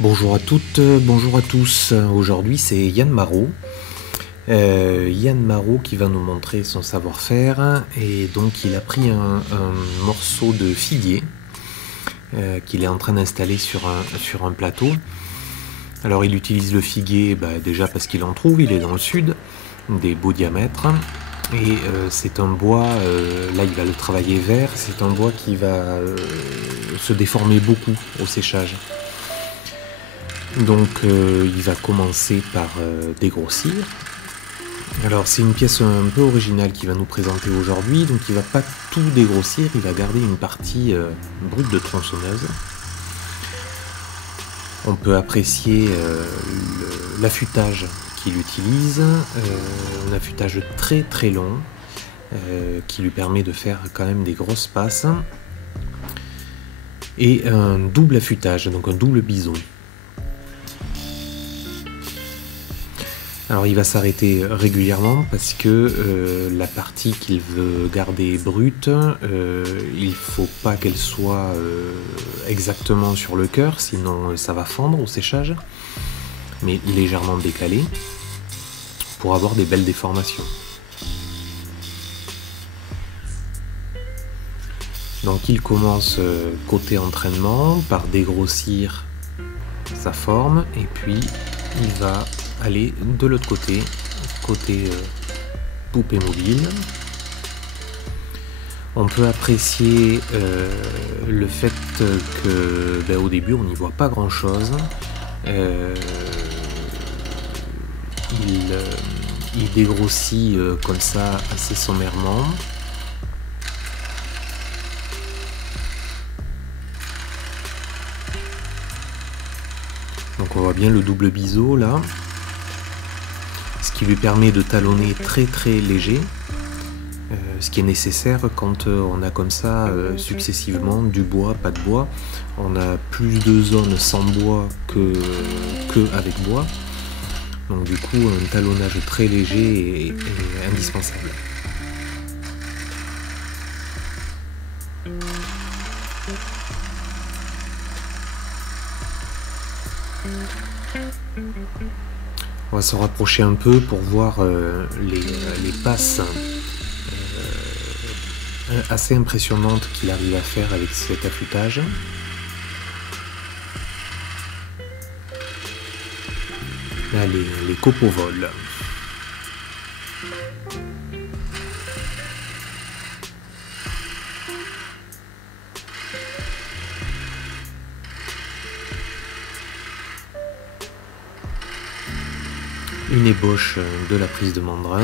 Bonjour à toutes, bonjour à tous. Aujourd'hui c'est Yann Marot. Yann Marot qui va nous montrer son savoir-faire. Et donc il a pris un morceau de figuier qu'il est en train d'installer sur un plateau. Alors il utilise le figuier déjà parce qu'il en trouve, il est dans le sud, des beaux diamètres. Et c'est un bois, là il va le travailler vert, c'est un bois qui va se déformer beaucoup au séchage. Donc il va commencer par dégrossir. Alors c'est une pièce un peu originale qu'il va nous présenter aujourd'hui, donc il va pas tout dégrossir, il va garder une partie brute de tronçonneuse. On peut apprécier l'affûtage qu'il utilise, un affûtage très très long, qui lui permet de faire quand même des grosses passes. Et un double affûtage, donc un double bison. Alors il va s'arrêter régulièrement parce que la partie qu'il veut garder brute, il faut pas qu'elle soit exactement sur le cœur, sinon ça va fendre au séchage, mais légèrement décalée pour avoir des belles déformations. Donc il commence côté entraînement par dégrossir sa forme et puis il va aller de l'autre côté, poupée mobile. On peut apprécier le fait que au début on n'y voit pas grand chose. Il dégrossit comme ça assez sommairement. Donc on voit bien le double biseau là, ce qui lui permet de talonner très très léger, ce qui est nécessaire quand on a comme ça successivement du bois, pas de bois. On a plus de zones sans bois que avec bois, donc du coup un talonnage très léger est indispensable. On va se rapprocher un peu pour voir les passes assez impressionnantes qu'il arrive à faire avec cet affûtage. Là, les copeaux volent. Une ébauche de la prise de mandrin.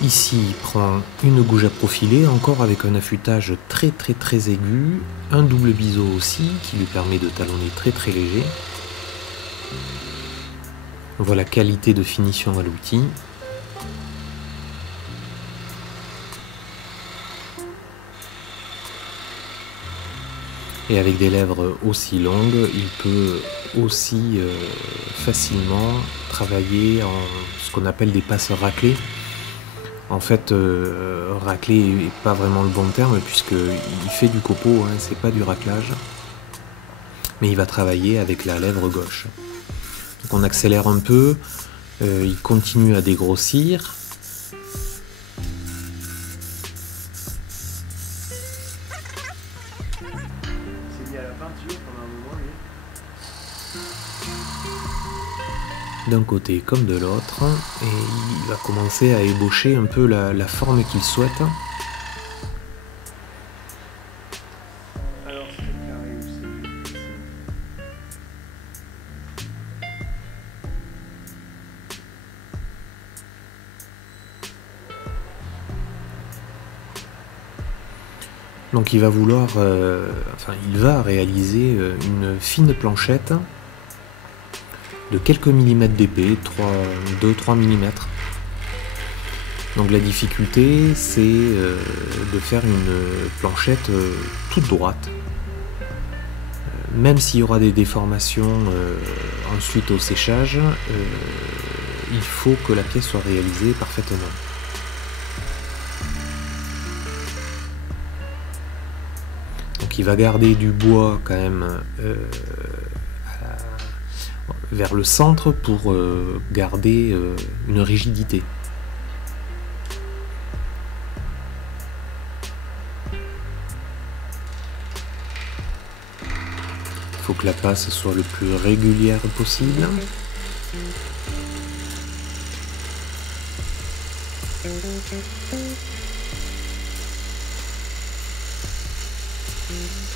Ici, il prend une gouge à profiler, encore avec un affûtage très très très aigu, un double biseau aussi, qui lui permet de talonner très très léger. On voit la qualité de finition à l'outil. Et avec des lèvres aussi longues, il peut aussi facilement travailler en ce qu'on appelle des passes raclées. En fait, racler n'est pas vraiment le bon terme puisqu'il fait du copeau, hein, c'est pas du raclage. Mais il va travailler avec la lèvre gauche. Donc on accélère un peu, il continue à dégrossir. D'un côté comme de l'autre, et il va commencer à ébaucher un peu la forme qu'il souhaite. Donc il va vouloir, il va réaliser une fine planchette de quelques millimètres d'épais, 2-3 mm, Donc la difficulté, c'est de faire une planchette toute droite. Même s'il y aura des déformations ensuite au séchage, il faut que la pièce soit réalisée parfaitement. Donc il va garder du bois quand même vers le centre pour garder une rigidité. Il faut que la passe soit le plus régulière possible.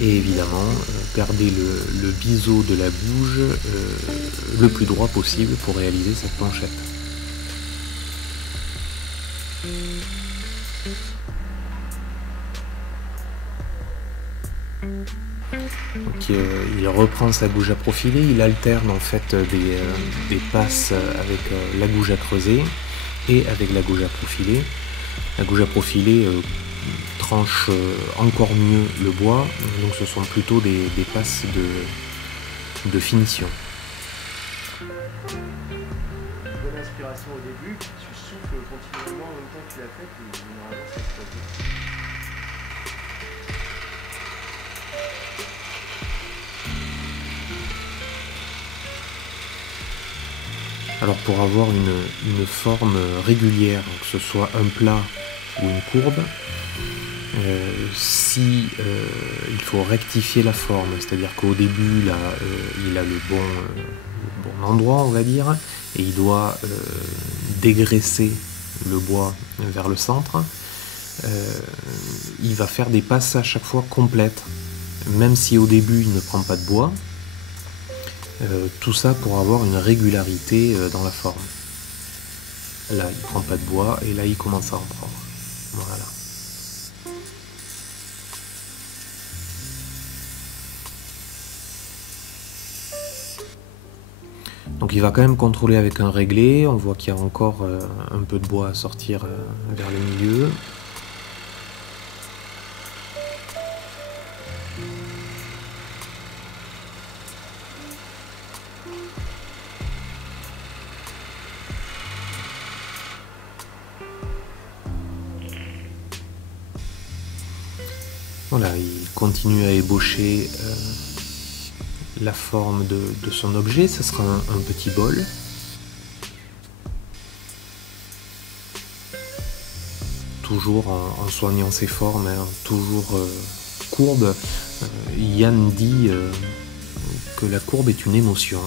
Et évidemment, garder le biseau de la bouge le plus droit possible pour réaliser cette planchette. Donc il reprend sa gouge à profiler, il alterne en fait des passes avec la gouge à creuser et avec la gouge à profiler. La gouge à profiler tranche encore mieux le bois, donc ce sont plutôt des passes de finition. Bonne inspiration au début, tu souffles continuellement en même temps que tu l'as fait, et généralement ça se passe bien. Alors pour avoir une forme régulière, que ce soit un plat ou une courbe, il faut rectifier la forme, c'est-à-dire qu'au début là, il a le bon endroit, on va dire, et il doit dégraisser le bois vers le centre. Il va faire des passes à chaque fois complètes, même si au début il ne prend pas de bois. Tout ça pour avoir une régularité dans la forme. Là, il prend pas de bois et là, il commence à en prendre. Voilà. Donc il va quand même contrôler avec un réglé. On voit qu'il y a encore un peu de bois à sortir vers le milieu. Voilà, il continue à ébaucher la forme de son objet. Ce sera un petit bol. Toujours en soignant ses formes, hein, toujours courbe. Yann dit que la courbe est une émotion.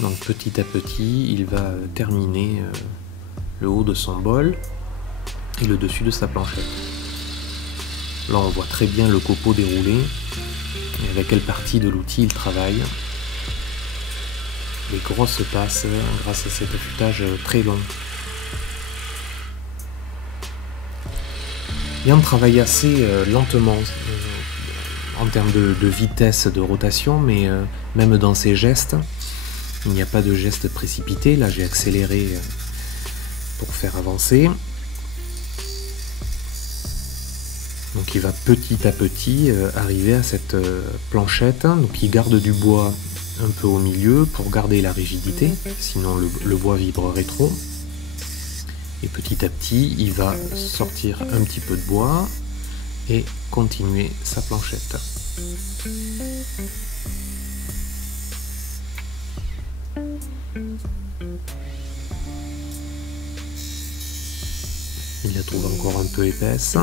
Donc petit à petit, il va terminer le haut de son bol et le dessus de sa planchette. Là on voit très bien le copeau déroulé et avec quelle partie de l'outil il travaille. Les grosses passes grâce à cet affûtage très long. Yann travaille assez lentement en termes de vitesse de rotation, mais même dans ses gestes, il n'y a pas de geste précipité. Là j'ai accéléré pour faire avancer. Donc il va petit à petit arriver à cette planchette. Donc il garde du bois un peu au milieu pour garder la rigidité, sinon le bois vibrerait trop. Et petit à petit, il va sortir un petit peu de bois et continuer sa planchette. Il la trouve encore un peu épaisse.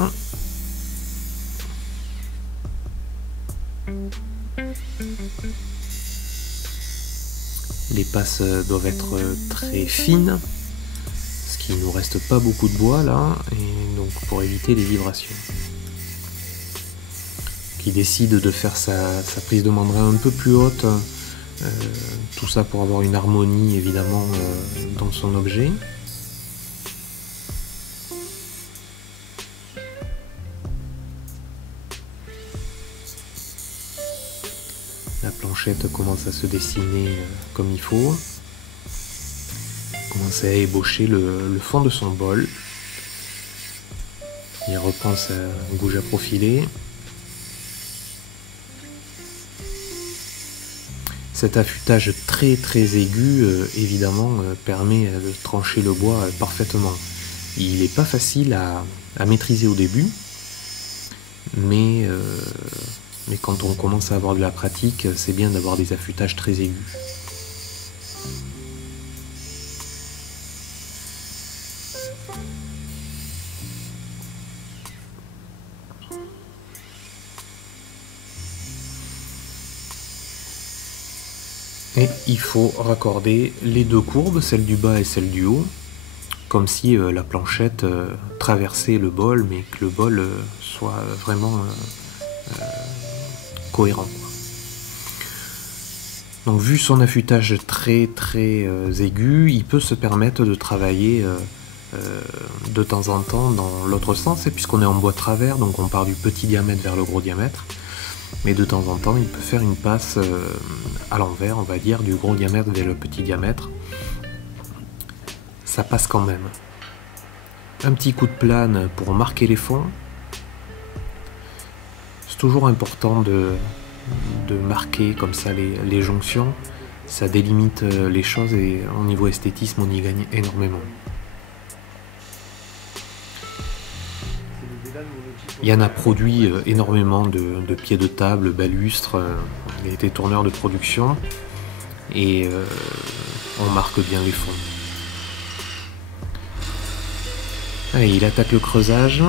Les passes doivent être très fines, parce qu'il ne nous reste pas beaucoup de bois là, et donc pour éviter les vibrations. Il décide de faire sa prise de mandrin un peu plus haute, tout ça pour avoir une harmonie évidemment dans son objet. La planchette commence à se dessiner comme il faut. Commence à ébaucher le fond de son bol. Il reprend sa gouge à profiler. Cet affûtage très très aigu, évidemment, permet de trancher le bois parfaitement. Il n'est pas facile à maîtriser au début, mais quand on commence à avoir de la pratique, c'est bien d'avoir des affûtages très aigus. Et il faut raccorder les deux courbes, celle du bas et celle du haut, comme si la planchette traversait le bol, mais que le bol soit vraiment cohérent. Donc vu son affûtage très très aigu, il peut se permettre de travailler de temps en temps dans l'autre sens, et puisqu'on est en bois de travers, donc on part du petit diamètre vers le gros diamètre. Mais de temps en temps, il peut faire une passe à l'envers, on va dire, du gros diamètre vers le petit diamètre. Ça passe quand même. Un petit coup de plane pour marquer les fonds. C'est toujours important de marquer comme ça les jonctions. Ça délimite les choses et au niveau esthétisme, on y gagne énormément. Yann a produit énormément de pieds de table, balustres, il a été tourneur de production et on marque bien les fonds. Allez, il attaque le creusage.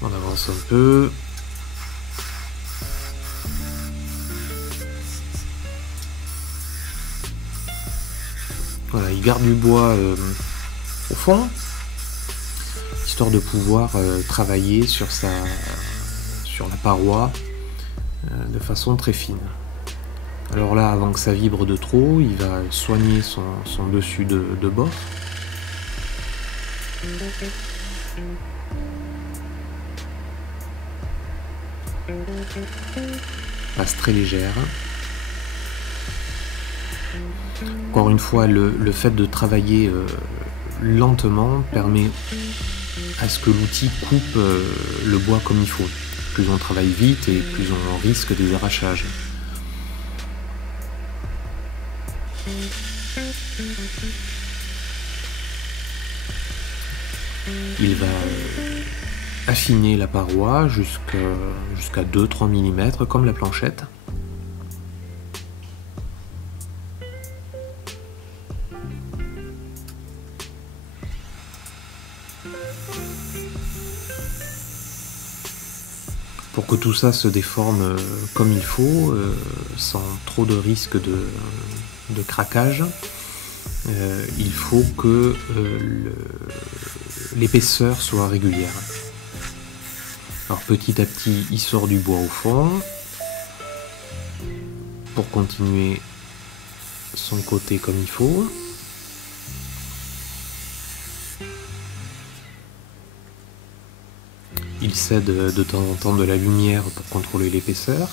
On avance un peu. Voilà, il garde du bois au fond, histoire de pouvoir travailler sur la paroi de façon très fine. Alors là, avant que ça vibre de trop, il va soigner son dessus de bord. Passe très légère. Encore une fois, le fait de travailler lentement permet à ce que l'outil coupe le bois comme il faut. Plus on travaille vite et plus on risque des arrachages. Il va affiner la paroi jusqu'à 2-3 mm comme la planchette. Pour que tout ça se déforme comme il faut, sans trop de risque de craquage, il faut que l'épaisseur soit régulière. Alors petit à petit, il sort du bois au fond pour continuer son côté comme il faut. Il cède de temps en temps de la lumière pour contrôler l'épaisseur.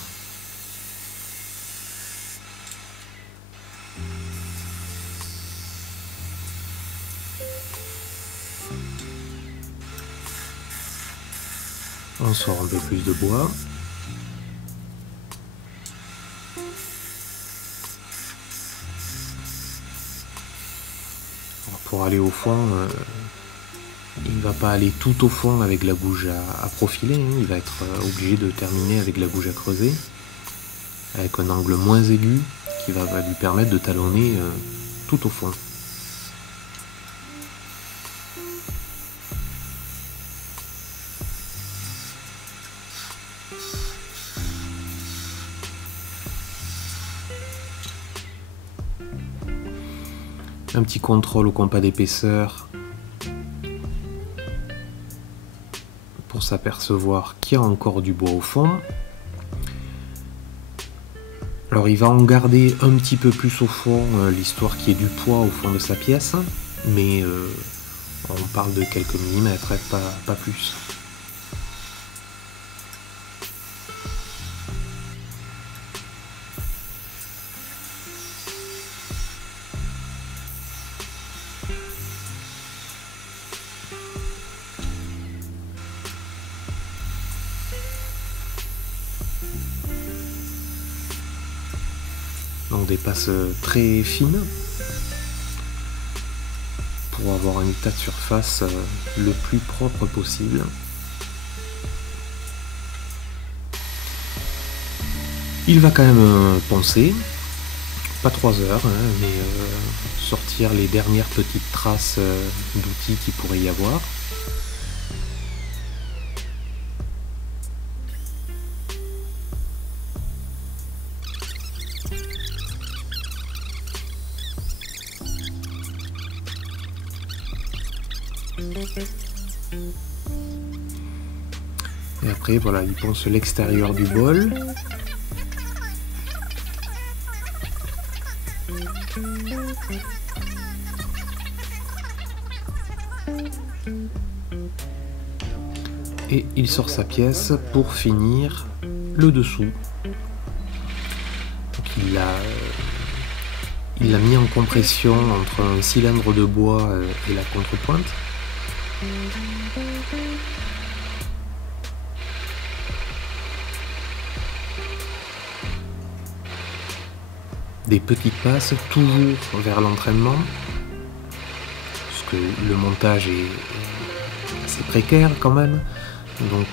On sort un peu plus de bois. Alors pour aller au fond, il ne va pas aller tout au fond avec la gouge à profiler, hein. Il va être obligé de terminer avec la gouge à creuser, avec un angle moins aigu qui va lui permettre de talonner tout au fond. Un petit contrôle au compas d'épaisseur pour s'apercevoir qu'il y a encore du bois au fond. Alors il va en garder un petit peu plus au fond, l'histoire qu'il y ait du poids au fond de sa pièce, mais on parle de quelques millimètres, pas plus. Donc des passes très fines pour avoir un état de surface le plus propre possible. Il va quand même poncer, pas 3 heures, hein, mais sortir les dernières petites traces d'outils qu'il pourrait y avoir. Et après, voilà, il ponce l'extérieur du bol. Et il sort sa pièce pour finir le dessous. Donc il l'a mis en compression entre un cylindre de bois et la contrepointe. Des petites passes toujours vers l'entraînement, parce que le montage est assez précaire quand même, donc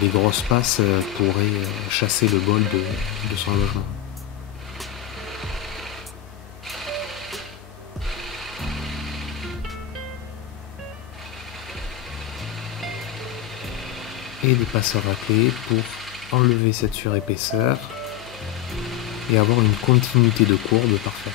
des grosses passes pourraient chasser le bol de son logement. Et des passeurs à clé pour enlever cette surépaisseur et avoir une continuité de courbe parfaite.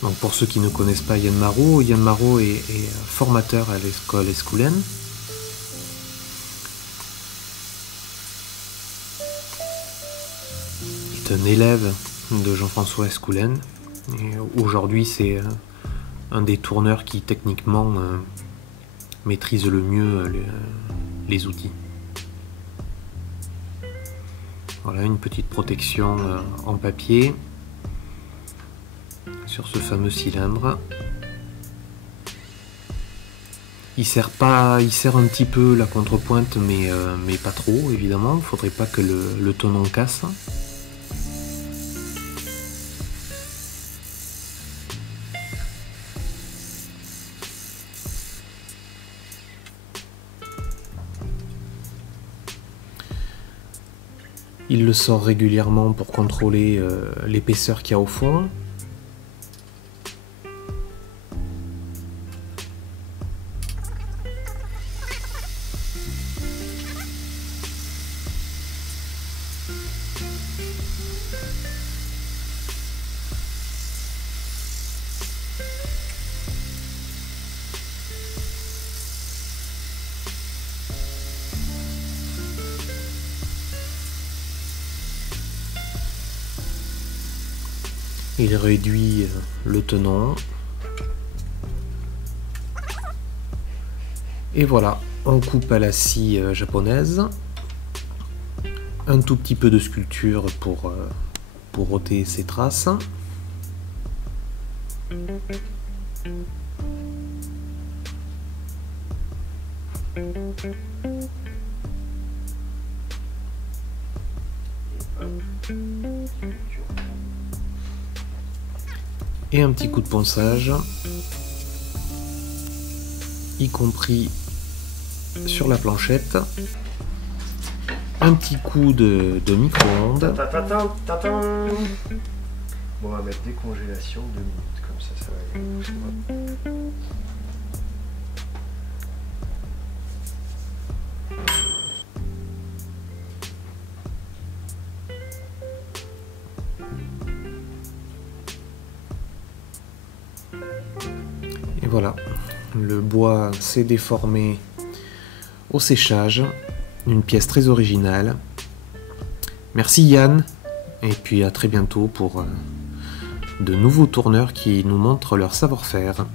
Donc pour ceux qui ne connaissent pas Yann Marot est formateur à l'école Escoulen. Il est un élève de Jean-François Escoulen. Aujourd'hui c'est un des tourneurs qui techniquement maîtrise le mieux les outils. Voilà une petite protection en papier sur ce fameux cylindre. Il sert un petit peu la contrepointe, mais pas trop évidemment. Il ne faudrait pas que le tenon casse. Il le sort régulièrement pour contrôler l'épaisseur qu'il y a au fond. Il réduit le tenon. Et voilà, on coupe à la scie japonaise. Un tout petit peu de sculpture pour ôter ses traces. Et un petit coup de ponçage, y compris sur la planchette. un petit coup de micro-ondes. Bon, on va mettre décongélation 2 minutes, comme ça va aller. Et voilà, le bois s'est déformé au séchage, une pièce très originale. Merci Yann, et puis à très bientôt pour de nouveaux tourneurs qui nous montrent leur savoir-faire.